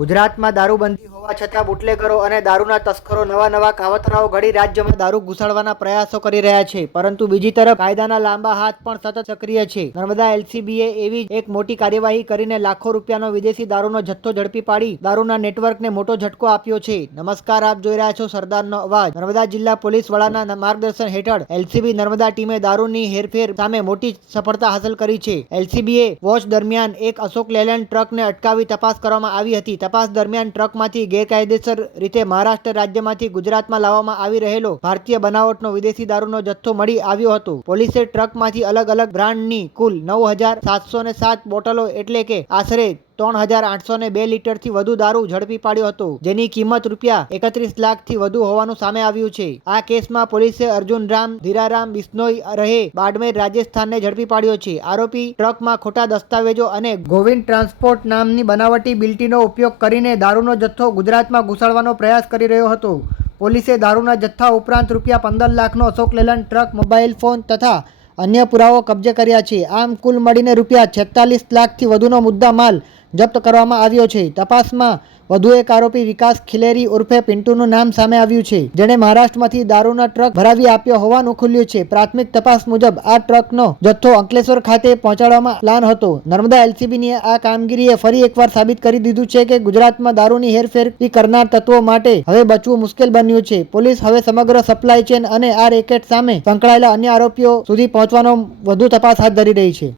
ગુજરાતમાં દારૂબંધી હોવા છતાં બુટલેગરો અને દારૂના તસ્કરો નવા કાવતરાઓ ઘડી રાજ્યમાં દારૂ ઘુસાડવાના પ્રયાસો કરી રહ્યા છે, પરંતુ બીજી તરફ કાયદાના લાંબા હાથ પણ સતત સક્રિય છે. નર્મદા એલસીબીએ એવી એક મોટી કાર્યવાહી કરીને લાખો રૂપિયાનો વિદેશી દારૂનો જથ્થો ઝડપી પાડી દારૂના નેટવર્કને મોટો ઝટકો આપ્યો છે. નમસ્કાર, આપ જોઈ રહ્યા છો સરદારનો અવાજ. નર્મદા જિલ્લા પોલીસ વડાના માર્ગદર્શન હેઠળ એલસીબી નર્મદા ટીમે દારૂની હેરફેર સામે મોટી સફળતા હાંસલ કરી છે. એલસીબીએ વોચ દરમિયાન એક અશોક લેલેન્ડ ટ્રકને અટકાવી તપાસ કરવામાં આવી હતી. તપાસ દરમિયાન ટ્રકમાંથી ગેરકાયદેસર રીતે મહારાષ્ટ્ર રાજ્યમાંથી ગુજરાતમાં લાવવામાં આવી રહેલો ભારતીય બનાવટનો વિદેશી દારૂનો જથ્થો મળી આવ્યો હતો. પોલીસે ટ્રકમાંથી અલગ અલગ બ્રાન્ડની કુલ 9,707 બોટલો એટલે કે આશરે 3,802 લીટરથી વધુ દારૂ ઝડપી પાડ્યો હતો, જેની કિંમત રૂપિયા 31 લાખથી વધુ હોવાનું સામે આવ્યું છે. આ કેસમાં પોલીસે અર્જુન રામ ધીરારામ બિશ્નોઈ રહે બાડમેર રાજસ્થાનને ઝડપી પાડ્યો છે. આરોપી ટ્રકમાં ખોટા દસ્તાવેજો અને ગોવિંદ ટ્રાન્સપોર્ટ નામની બનાવટી બિલ્ટીનો ઉપયોગ કરીને દારૂનો જથ્થો ગુજરાતમાં ઘુસાડવાનો પ્રયાસ કરી રહ્યો હતો. પોલીસે દારૂના જથ્થા ઉપરાંત રૂપિયા 15 લાખનો Ashok Leyland truck, mobile phone તથા અન્ય પુરાવો કબજે કર્યા છે. આમ કુલ મળીને રૂપિયા 46 લાખથી વધુનો મુદ્દા માલ જપ્ત કરવામાં આવ્યો છે. તપાસમાં વધુ એક આરોપી વિકાસ ખિલેરી ઉર્ફે પિન્ટુનું નામ સામે આવ્યું છે, જેણે મહારાષ્ટ્રમાંથી દારૂના ટ્રક ભરાવી આપ્યો હોવાનું ખુલ્યું છે. પ્રાથમિક તપાસ મુજબ આ ટ્રકનો જથ્થો અંકલેશ્વર ખાતે પહોંચાડવામાં પ્લાન હતો. નર્મદા એલસીબીની આ કામગીરીએ ફરી એકવાર સાબિત કરી દીધું છે કે ગુજરાતમાં દારૂની હેરફેર કરનાર તત્વો માટે હવે બચવું મુશ્કેલ બન્યું છે. પોલીસ હવે સમગ્ર સપ્લાય ચેન અને આ રેકેટ સામે સંકળાયેલા અન્ય આરોપીઓ સુધી પહોંચવાનો વધુ તપાસ હાથ ધરી રહી છે.